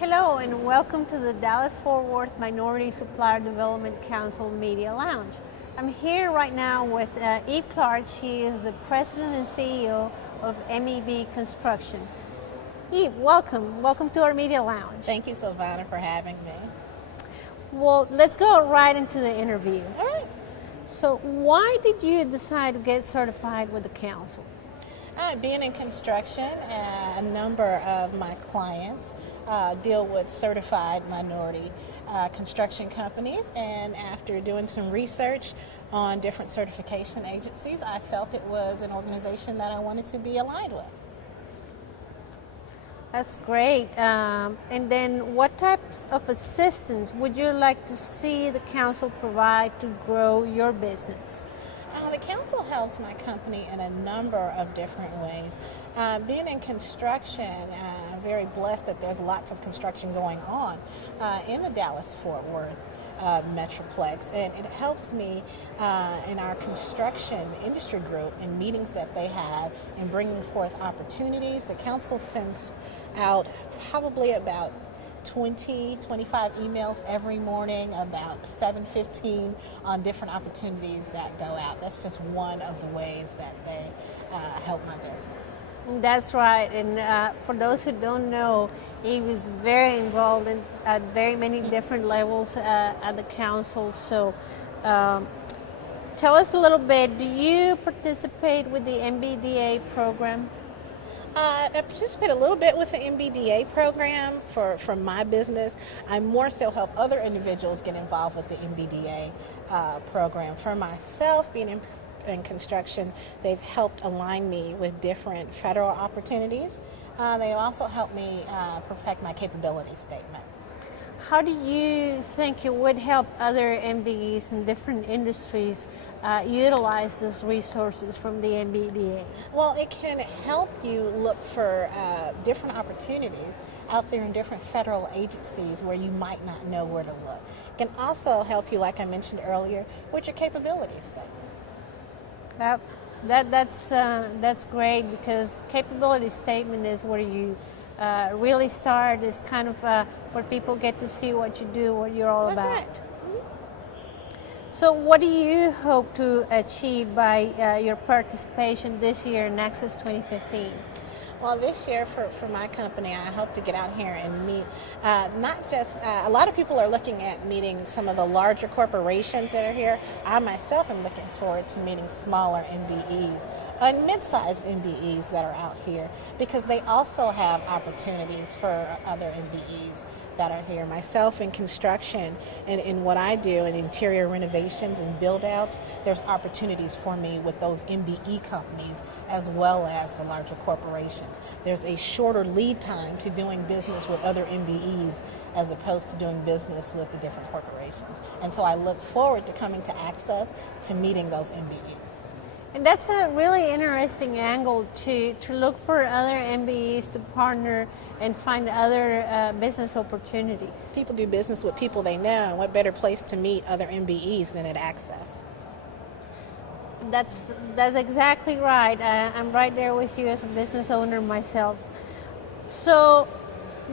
Hello and welcome to the Dallas-Fort Worth Minority Supplier Development Council Media Lounge. I'm here right now with Eve Clark. She is the President and CEO of MEB Construction. Eve, welcome. Welcome to our Media Lounge. Thank you, Silvana, for having me. Well, let's go right into the interview. All right. So why did you decide to get certified with the council? Being in construction, a number of my clients deal with certified minority construction companies, and after doing some research on different certification agencies, I felt it was an organization that I wanted to be aligned with. That's great. And then what types of assistance would you like to see the council provide to grow your business? The council helps my company in a number of different ways. Being in construction, I'm very blessed that there's lots of construction going on in the Dallas-Fort Worth Metroplex, and it helps me in our construction industry group in meetings that they have in bringing forth opportunities. The council sends out probably about 25 emails every morning, about 7:15 on different opportunities that go out. That's just one of the ways that they help my business. That's right, and for those who don't know, Eve is very involved at very many different levels at the council. So tell us a little bit, do you participate with the MBDA program? I participate a little bit with the MBDA program for my business. I more so help other individuals get involved with the MBDA program. For myself, being in construction, they've helped align me with different federal opportunities. They also helped me perfect my capability statement. How do you think it would help other MBEs in different industries utilize those resources from the MBDA? Well, it can help you look for different opportunities out there in different federal agencies where you might not know where to look. It can also help you, like I mentioned earlier, with your capability statement. That's great, because capability statement is where you really start, is kind of where people get to see what you do, what you're all about. That's right. So what do you hope to achieve by your participation this year in Access 2015? Well, this year for my company, I hope to get out here and meet not just, a lot of people are looking at meeting some of the larger corporations that are here. I myself am looking forward to meeting smaller MBEs and mid-sized MBEs that are out here, because they also have opportunities for other MBEs that are here. Myself in construction and in what I do in interior renovations and build outs, there's opportunities for me with those MBE companies as well as the larger corporations. There's a shorter lead time to doing business with other MBEs as opposed to doing business with the different corporations. And so I look forward to coming to Access to meeting those MBEs. And that's a really interesting angle to look for other MBEs to partner and find other business opportunities. People do business with people they know, and what better place to meet other MBEs than at Access? That's exactly right. I'm right there with you as a business owner myself. So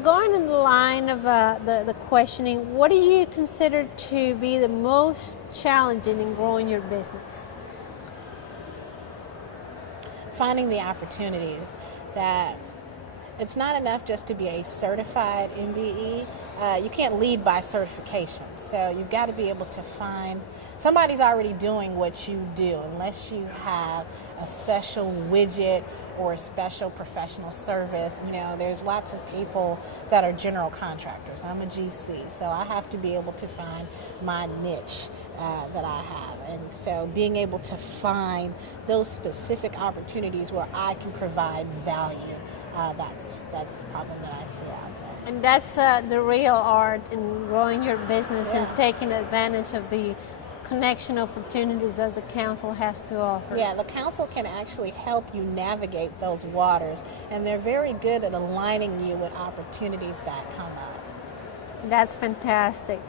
going in the line of the questioning, what do you consider to be the most challenging in growing your business? Finding the opportunities that it's not enough just to be a certified MBE. You can't lead by certification. So you've got to be able to find somebody's already doing what you do, unless you have a special widget or a special professional service. You know, there's lots of people that are general contractors. I'm a GC, so I have to be able to find my niche that I have. And so being able to find those specific opportunities where I can provide value, that's the problem that I see out there. And that's the real art in growing your business and taking advantage of the connection opportunities that the council has to offer. Yeah, the council can actually help you navigate those waters, and they're very good at aligning you with opportunities that come up. That's fantastic.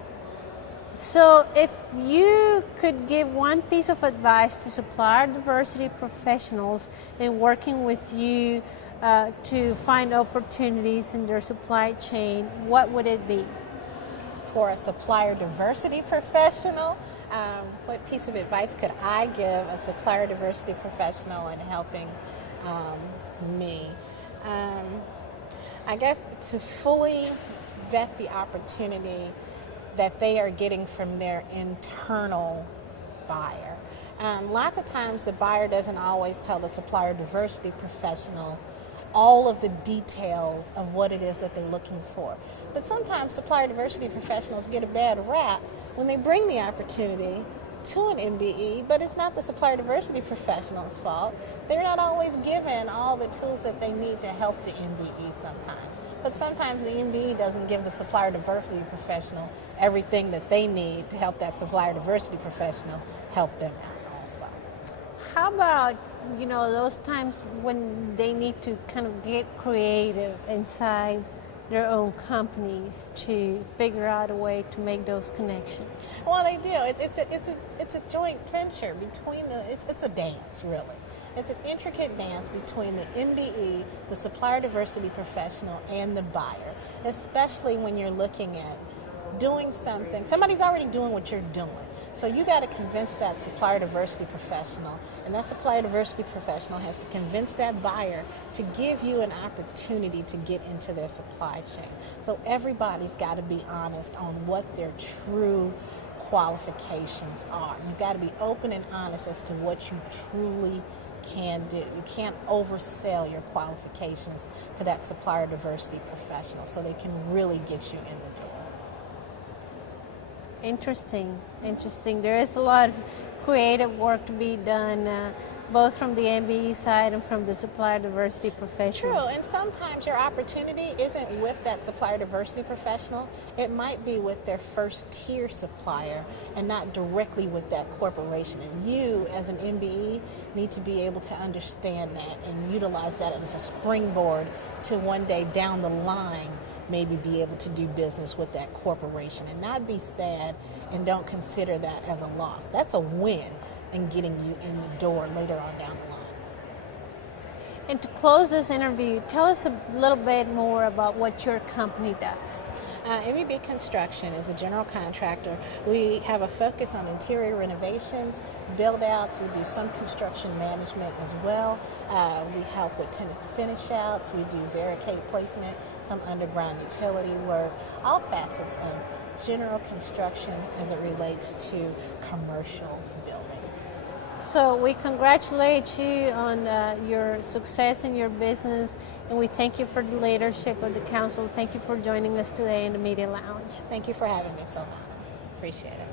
So if you could give one piece of advice to supplier diversity professionals in working with you to find opportunities in their supply chain, what would it be? For a supplier diversity professional, what piece of advice could I give a supplier diversity professional in helping me? I guess to fully vet the opportunity that they are getting from their internal buyer. Lots of times the buyer doesn't always tell the supplier diversity professional all of the details of what it is that they're looking for. But sometimes supplier diversity professionals get a bad rap when they bring the opportunity to an MBE, but it's not the supplier diversity professional's fault. They're not always given all the tools that they need to help the MBE sometimes. But sometimes the MBE doesn't give the supplier diversity professional everything that they need to help that supplier diversity professional help them out also. How about, those times when they need to kind of get creative inside their own companies to figure out a way to make those connections? Well, they do. It's a joint venture between it's a dance, really. It's an intricate dance between the MBE, the supplier diversity professional, and the buyer, especially when you're looking at doing something. Somebody's already doing what you're doing. So you got to convince that supplier diversity professional, and that supplier diversity professional has to convince that buyer to give you an opportunity to get into their supply chain. So everybody's got to be honest on what their true qualifications are. You've got to be open and honest as to what you truly can do. You can't oversell your qualifications to that supplier diversity professional so they can really get you in the door. Interesting. There is a lot of creative work to be done, both from the MBE side and from the supplier diversity professional. True, and sometimes your opportunity isn't with that supplier diversity professional. It might be with their first tier supplier and not directly with that corporation. And you, as an MBE, need to be able to understand that and utilize that as a springboard to one day down the line maybe be able to do business with that corporation and not be sad and don't consider that as a loss. That's a win in getting you in the door later on down the line. And to close this interview, tell us a little bit more about what your company does. MEB Construction is a general contractor. We have a focus on interior renovations, build-outs. We do some construction management as well. We help with tenant finish-outs. We do barricade placement, some underground utility work, all facets of general construction as it relates to commercial building. So we congratulate you on your success in your business, and we thank you for the leadership of the council. Thank you for joining us today in the Media Lounge. Thank you for having me, Silvana. Appreciate it.